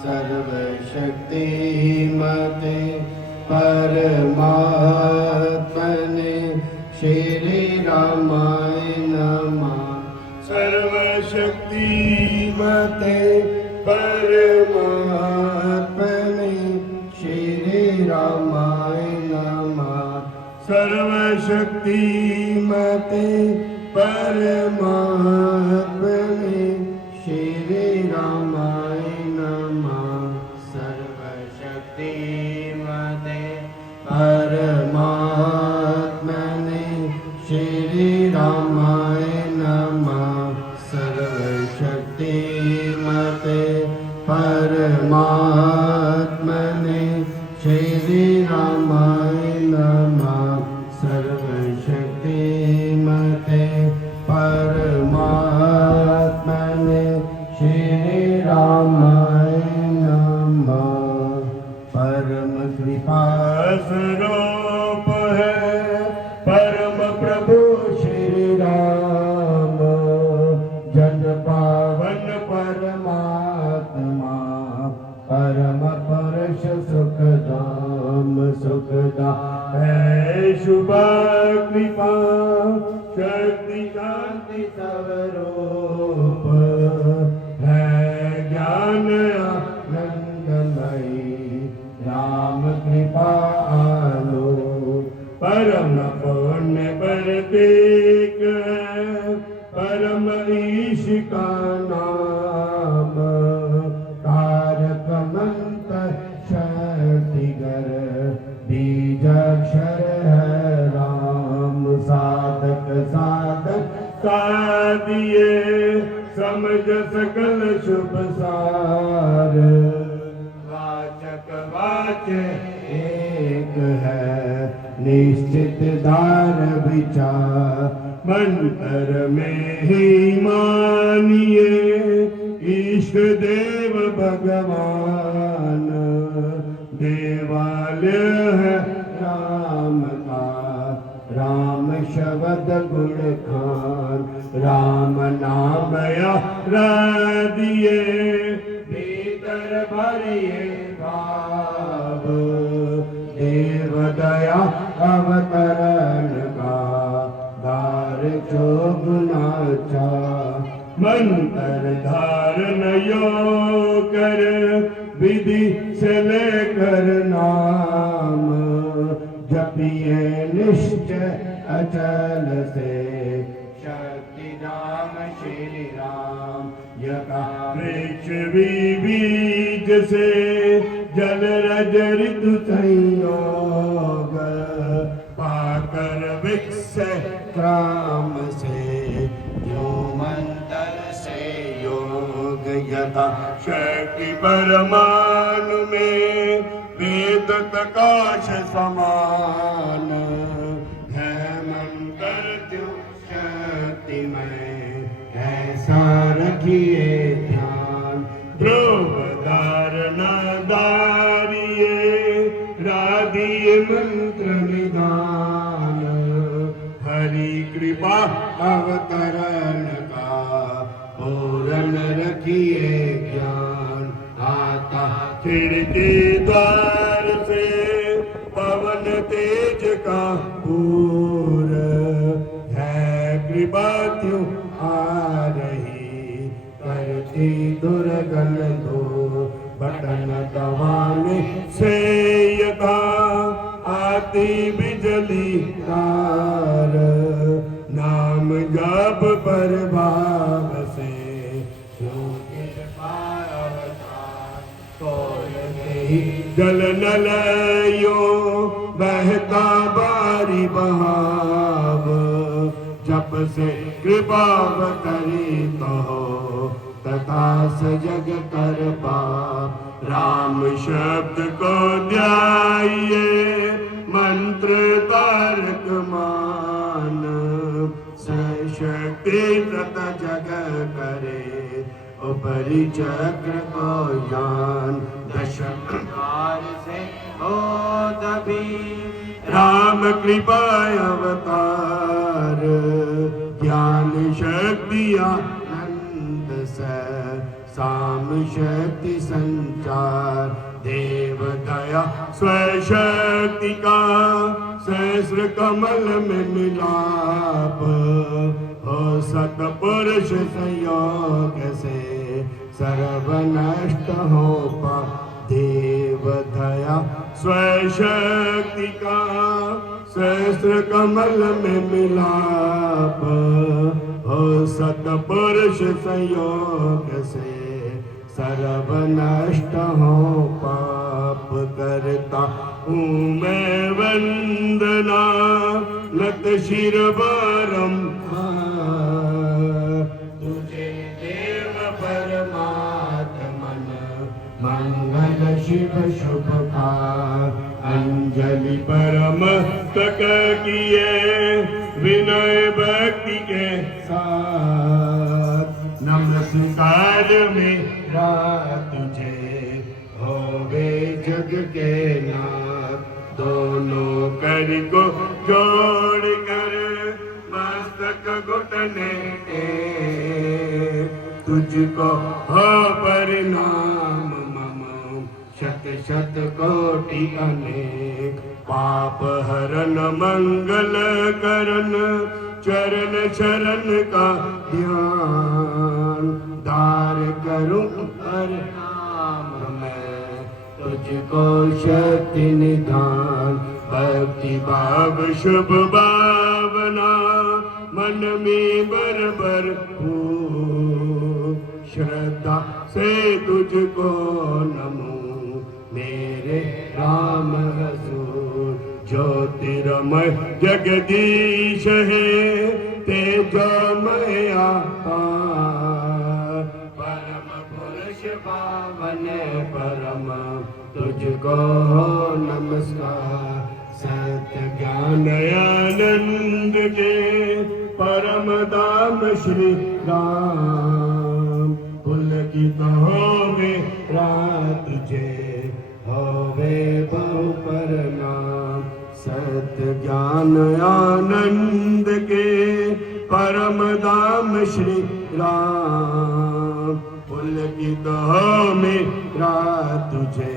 सर्वशक्तिमते परमात्मने श्री रामाय नमः। सर्वशक्तिमते परमात्मने श्री रामाय नमः। सर्वशक्तिमते परमात्मने श्री रामाय नमः। सर्वशक्तिमते परमात्मने श्री रामाय नमः। सर्वशक्तिमते परमात्मने श्री रामाय नमः। सर्वशक्तिमते परमात्मने श्री रामाय नमः। परम कृपा स्वरूप है परम प्रभु श्री राम। जन पावन परमात्मा परम पुरुष सुखधाम सुखदा है शुभ कृपा शक्ति शांति स्वरूप है ज्ञान आनंदमयी राम कृपा आलो। परम पुण्य प्रतीक परम ईश का नाम। तारक मंत्र शक्तिगर बीजाक्षर है राम। साधक साधक साधिए समझ सकल शुभ सार। वाचक वाच्य एक है निश्चित दार विचार। मंत्र में ही मानिए ईष्ट देव भगवान। देवालय है राम का राम शब्द गुण खान। राम नाम दिए भीतर भरिए भाव। देव दया अवतरण का दार जो गुनाचा। मंत्र धारण योग कर विधि से लेकर नाम। जपिए निश्चय अचल से शक्ति नाम श्री राम। यथा वृक्ष बीज से जल रज ऋतु संयोग। पाकर वृक्ष क्राम से जो मंत्र से योग। यथा शक्ति परमाणु में वेद प्रकाश समान। है मंत्र जो शक्ति में ऐसा रखिए ध्यान। ध्रुव धारणा दारिये राधिये मंत्र निदान। हरि कृपा अवतरण का पूर्ण रखिए ज्ञान। आता खिड़की द्वार से पवन तेज का पूर। है कृपा क्यों आ रही करती दुर्गन दो। बटन दबाने से यथा आती बिजली तार। नाम जप पर भाव से जल नलयो बहता बारी बहाव। जप से कृपा करी तो तथा सजग कर पाप। राम शब्द को ध्याइए मंत्र तारक मान। सशक्ति व्रत जग करे उपरि चक्र को ज्ञान। दश प्रकार से हो तभी राम कृपा अवतार। ज्ञान शक्ति आनंद से साम शक्ति संचार देव दया स्वशक्ति का सहस्र कमल में मिलाप हो सतपुरुष संयोग से सर्व नष्ट हो पा देव दया स्वशक्ति का सहस्र कमल में मिलाप हो सतपुरुष संयोग से सर्व नष्ट हो पाप करता हूँ मैं वंदना नत शिर बारंबार तुझे देव परमात्मन मंगल शिव शुभ का अंजलि परम तक किए विनय भक्ति के साथ नमस्कार मेरा तुझे होवे जग के नाथ दोनों कर को जोड़ कर मस्तक घुटने तुझको हो प्रणाम मम शत शत कोटि अनेक पाप हरन मंगल करन चरण शरण का ध्यान धार करूं प्रणाम मैं तुझको शक्ति निधान भक्ति भाव शुभ भावना मन में बर श्रद्धा से तुझको नमो मेरे राम रसूल ज्योतिर्मय जगदीश है तेजोमय अपार परम पुरुष पावन परम तुझको नमस्कार सत्य ज्ञान आनंद के परम धाम श्री राम पुलकित होवे रात तुझे होवे बहु प्रणाम सत्य ज्ञान आनंद के परम धाम श्री राम पुलकित होवे रात तुझे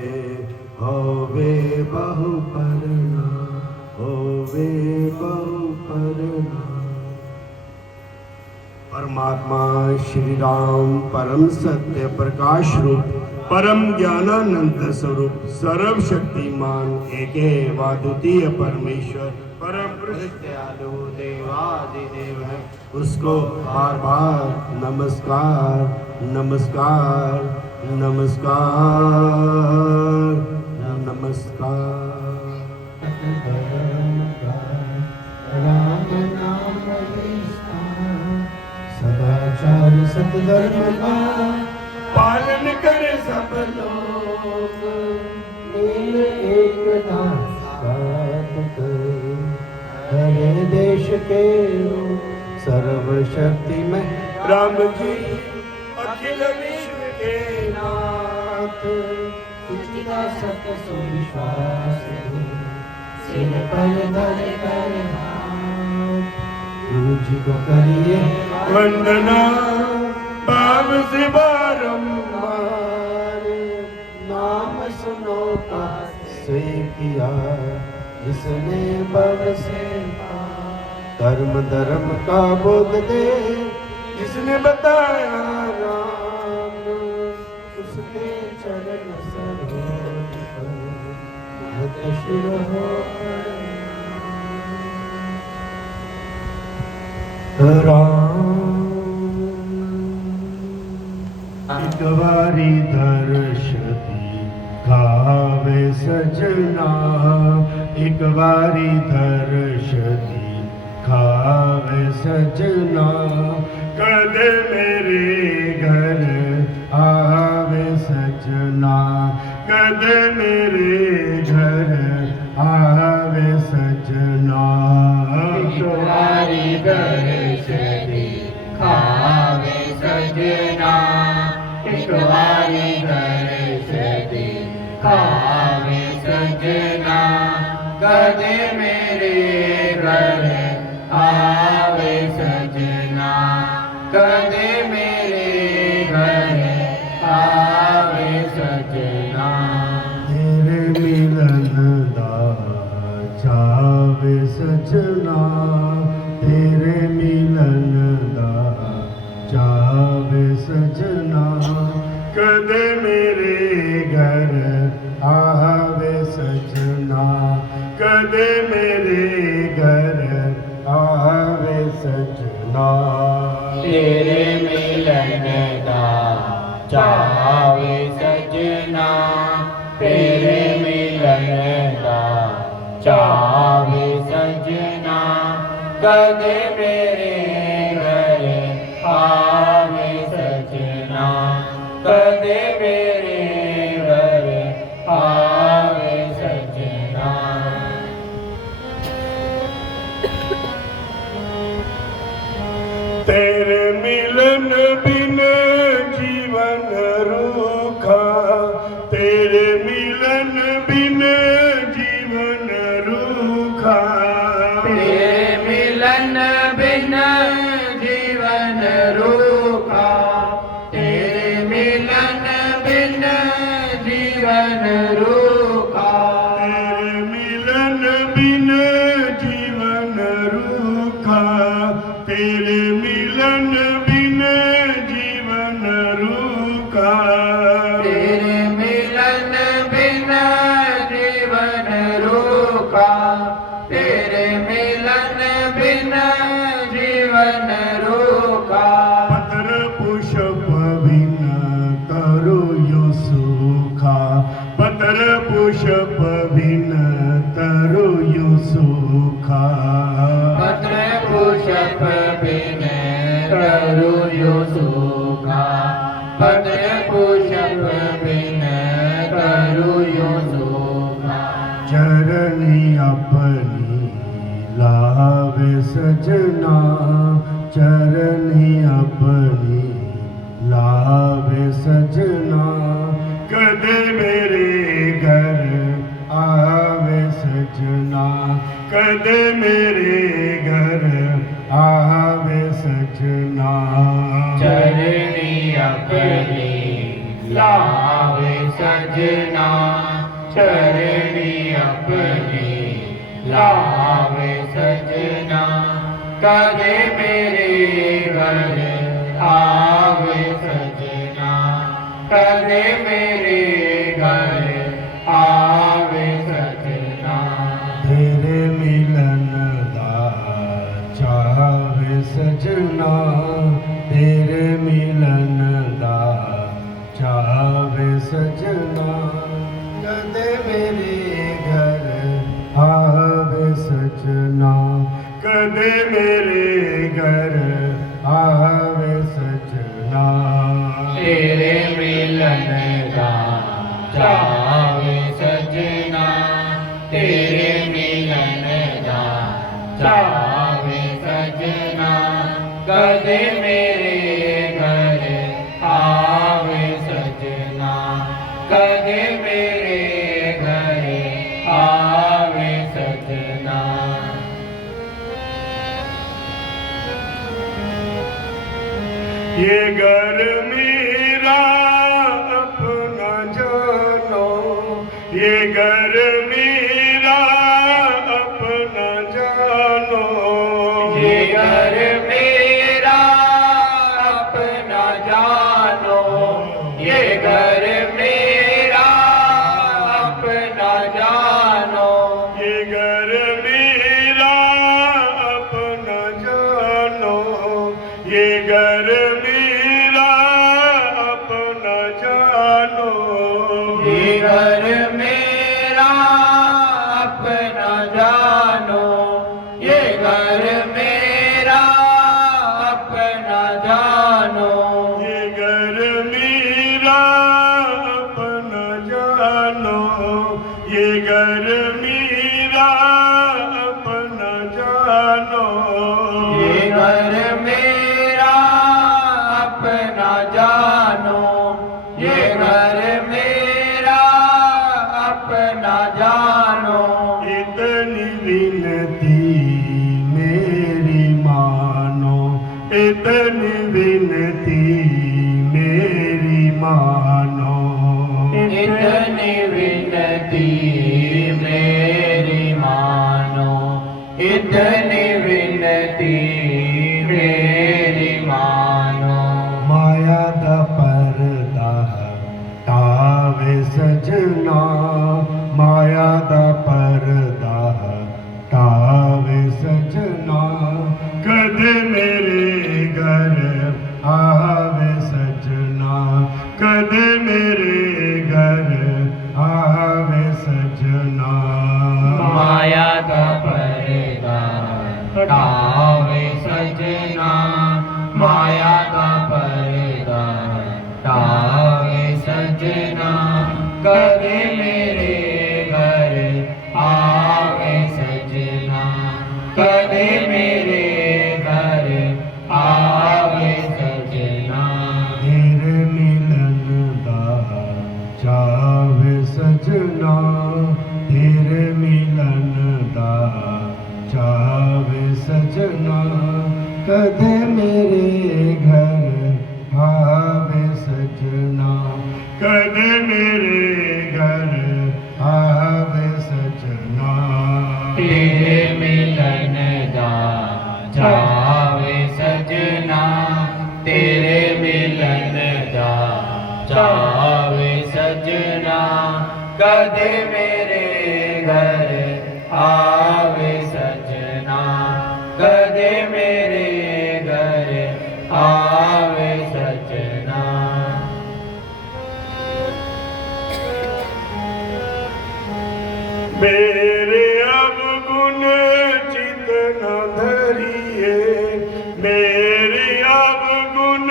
होवे बहु प्रणाम होवे बहु प्रणाम। परमात्मा श्री राम परम सत्य प्रकाश रूप परम ज्ञानानंद स्वरूप सर्व शक्तिमान एक द्वितीय परमेश्वर परम पुरुष दयालु देवादिदेव है उसको बार बार नमस्कार नमस्कार नमस्कार नमस्कार। राम नाम सदाचार सतधर्म का पालन करे सब लोग मेरे एकता साथ हरे देश के सर्व शक्ति में राम जी अखिल विश्व के नाथ तुझका सत्य सुविश्वास सिर पर धर कर तुझको करिए वंदना भाव से बारंबार नाम सुनो का से किया जिसने भव से कर्म धर्म का बोध दे जिसने बताया राम उसके चरण सरोज पर शिर हो राम एक बारी दर्शती खावे सजना एक बारी दर्शती खावे सजना कल मेरे घर आवे सजना कद मेरे घर आवे सजना एक बारी दर्शती खावे सजना एक बारी दर्शती खावे सजना कदे मेरे घर आवे सजना कदे मेरे घर मिलन दा चावे सजना, तेरे मिलन दा चावे सजना, कदे मेरे घर आवे सजना, कदे मेरे घर आवे सजना। तेरे मिलन बिन जीवन रूखा, तेरे मिलन बिन जीवन रूखा, तेरे मिलन बिन जीवन रूखा, तेरे मिलन बिन जीवन रूखा, तेरे मिलन बिन जीवन रूखा, तेरे मिलन बिन जीवन रूखा, तेरे मिलन बिन जीवन रूखा, तेरे मिलन बिन जीवन रूखा। पत्र पुष्प बिन तरु यो सूखा, पत्र पुष्प बिन तरु यो सूखा, पत्र पुष्प बिन तरु यो सूखा, पत्र पुष्प बिन तरु यो सूखा। चरणी अपनी लावे सजना, चरणी अपनी लावे सजना, कदे मेरे घर आवे सजना, कदे मेरे घर आवे सजना। चरणी अपनी लावे सजना, चरणी अपनी लावे सजना, कदे मेरे घर आवे सजना, कदे मेरे घर आवे सजना। तेरे मिलन दा चावे सजना, तेरे मिलन दा चावे सजना, कदे मेरे घर आवे सजना, कदे मेरे घर आवे सजना। तेरे मिलन दा चावे सजना, तेरे मिलन दा चावे सजना, कदे मेरे घर आवे सजना, कदे मेरे घर आवे सजना। ये घर मेरा अपना जानो, ये घर मेरा अपना जानो, ये घर मेरा अपना जानो, ये घर मेरा अपना जानो, ये घर मेरा अपना जानो, ये घर मेरा अपना जानो, ये घर मेरा अपना जानो, ये घर मेरा अपना जानो, ये घर मेरा अपना जानो, ये घर मेरा अपना जानो, ये घर मेरा अपना जानो, ये घर मेरा अपना जानो। इतनी विनती मेरी मानो, इतनी विनती मेरी मानो, इतनी विनती मेरी मानो, इतनी विनती मेरी मानो। माया कदे मेरे घर आवे सजना माया का पर्दा हटावे सजना माया का पर्दा हटावे सजना कदे मेरे घर आवे सजना कदे मेरे घर आवे सजना तेरे मिलन दा चावे सजना तेरे मिलन दा चावे सजना कदे मेरे घर आवे सजना कदे मेरे घर आवे सजना तेरे मिलन दा चावे सजना तेरे मिलन दा चावे सजना कदे मेरे घर आवे सजना कदे मेरे घर आवे सजना मेरे अवगुण चित न धरिए मेरे अवगुण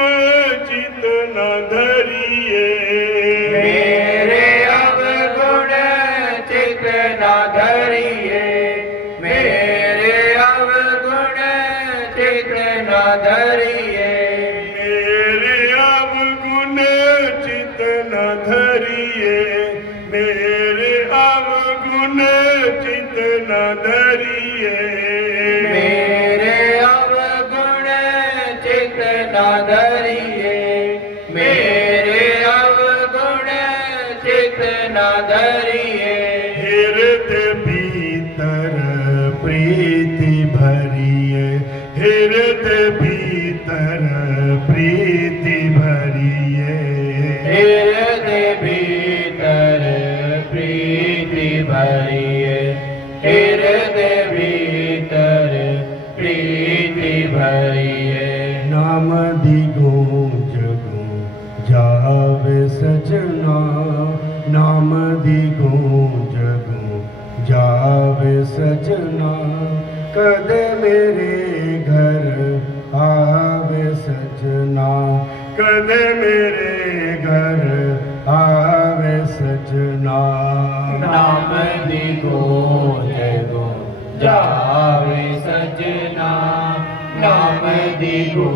चित न धरिए मेरे अवगुण चित न धरिए मेरे अवगुण चित न धरिए मेरे अवगुण चित न धरिए मेरे अवगुण चित न धरिए मेरे अवगुण चित न धरिए मेरे अवगुण चित न धरिए हृदय भीतर प्रीति भरिए हृदय भीतर प्रीति भरिए हृदय भीतर प्रीति भरिए हृदय भीतर प्रीति भरिए नाम दिगूंज जावे सजना नाम दिगूंज जावे सजना कदे मेरे घर आवे सजना कदे मेरे घर आवे सजना नाम दिगो जगो जावे सजना नाम दिगो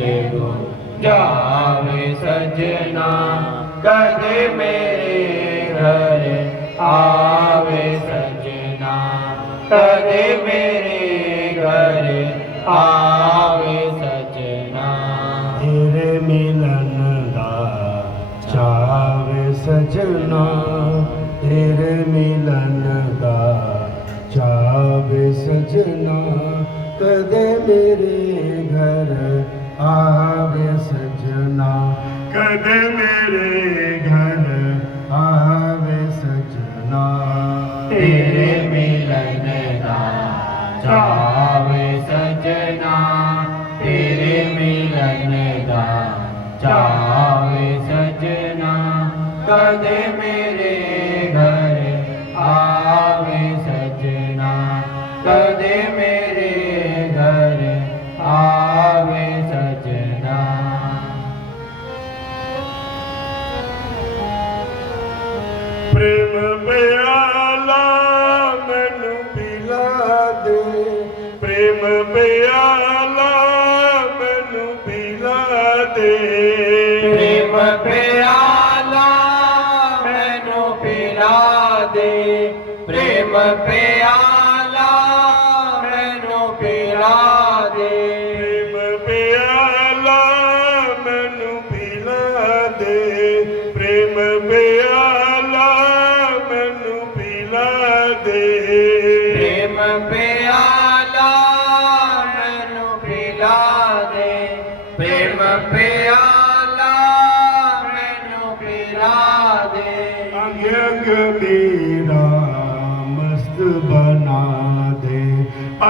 जगो जावे सजना कदे मेरे घर आवे सजना कदे मेरे घर आवे सजना तेरे मिलन दा चावे सजना तेरे मिलन दा चावे सजना कदे मेरे घर आवे सजना कदे मेरे घर आवे सजना तेरे मिलन दा चावे सजना तेरे मिलन दा चावे सजना कदे मेरे घर आवे सजना कदे मेरे घर आवे सजना प्रेम प्याला मैनू पिला दे प्रेम प्याला मैनू पिला दे प्रेम प्याला मैनू पिला दे प्रेम प्याला मैनू पिला दे प्रेम प्याला मैनू पिला दे प्रेम प्याला मैनू पिला दे प्रेम प्याला मैनू पिला दे प्रेम प्याला मैनू पिला दे अंग अंग मेरा मस्त बना दे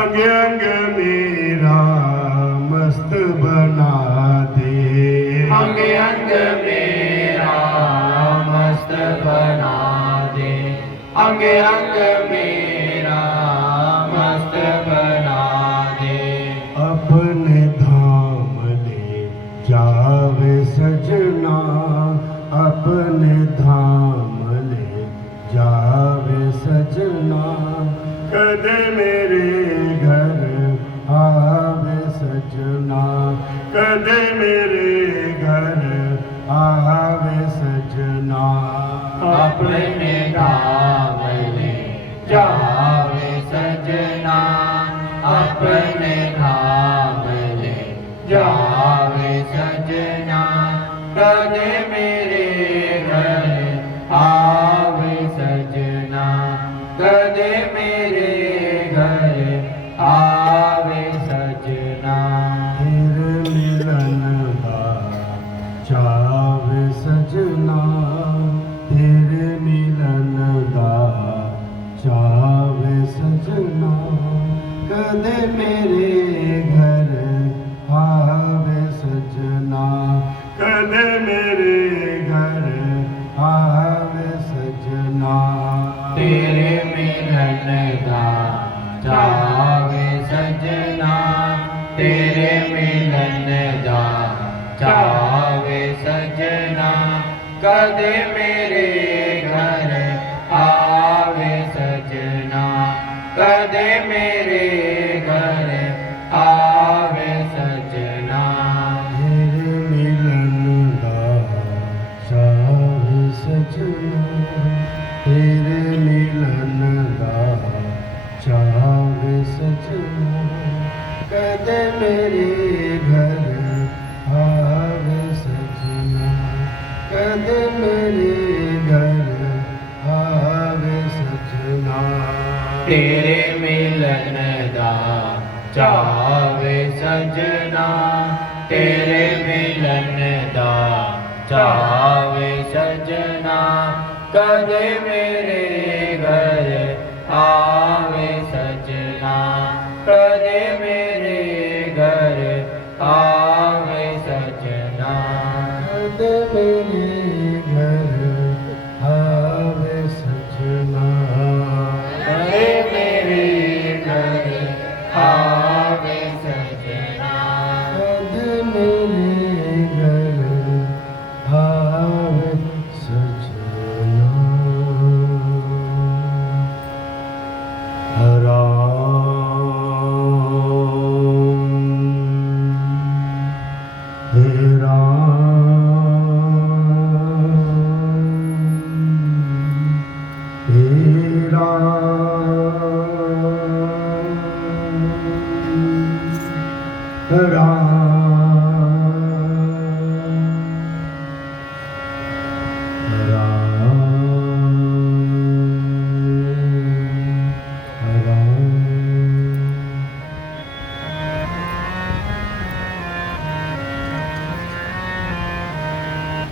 अंग अंग मेरा मस्त बना दे अंग अंग मेरा अंग अंग मेरा मस्त बना दे। अपने धाम ले जावे सजना, अपने धाम ले जावे सजना, कदे मेरे घर आवे सजना, कदे मेरे घर आवे सजना। अपने धाम ले जावे सजना, अपने धाम ले जावे सजना, कदे मेरे घर आवे सजना, कदे मेरे घर आवे सजना। तेरे मिलन दा चावे सजना, तेरे मिलन दा चावे सजना, कदे मेरे घर आवे सजना, कदे मेरे घर आवे सजना। तेरे मिलन दा चावे सजना, तेरे मिलन दा चावे सजना, कदे मेरे घर आवे सजना, कदे मेरे घर आवे सजना। तेरे मिलन दा चावे सजना, तेरे मिलन दा चावे सजना, कदे मेरे घर आवे सजना, कदे मेरे घर आवे सजना। तेरे मिलन दा चावे सजना, तेरे मिलन दा चावे सजना, कदे मेरे घर आवे सजना, कदे मेरे घर आवे सजना, कदे मेरे घर आवे सजना, कदे मेरे घर आवे सजना। कदे मेरे घर आवे सजना।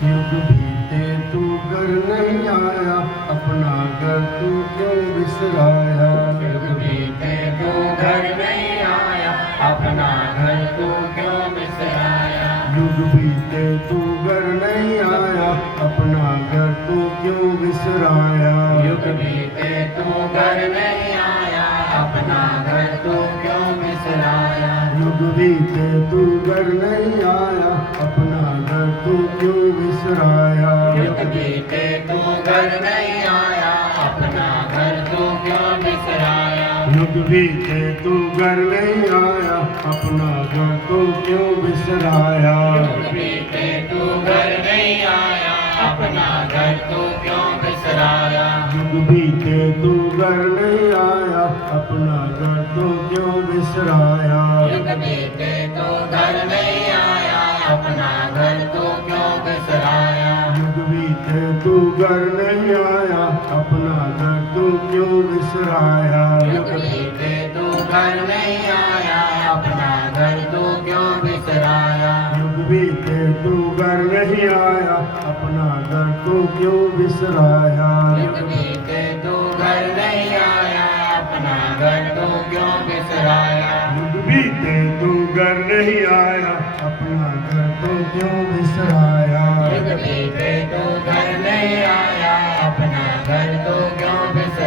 युग बीते तू घर नहीं आया, अपना घर तू क्यों बिसराया। युग बीते तू घर नहीं आया, अपना घर तू क्यों बिसराया। युग बीते तू घर नहीं आया, अपना घर तू क्यों बिसराया। युग बीते तू घर नहीं आया, अपना घर तू क्यों बिसराया। युग बीते तू घर नहीं आया, अपना घर तू क्यों बिसराया। युग बीते तू घर नहीं आया, अपना घर तू क्यों बिसराया। युग बीते तू घर नहीं आया, अपना घर तू क्यों बिसराया। युग बीते तू घर नहीं आया, अपना घर तू क्यों बिसराया। युग बीते तू घर नहीं आया, अपना घर तू क्यों बिसराया। युग बीते तू घर नहीं आया, अपना घर तू क्यों बिसराया। युग बीते तू घर नहीं आया, अपना घर तू क्यों बिसराया। युग बीते तू घर नहीं आया, अपना घर तू क्यों बिसराया। युग बीते तू घर नहीं आया, अपना घर तू क्यों बिसराया। युग बीते तू घर नहीं आया, अपना घर तू क्यों बिसराया। युग बीते तू घर नहीं आया, अपना घर तू क्यों बिसराया। युग बीते तू घर नहीं आया, अपना घर तू क्यों बिसराया।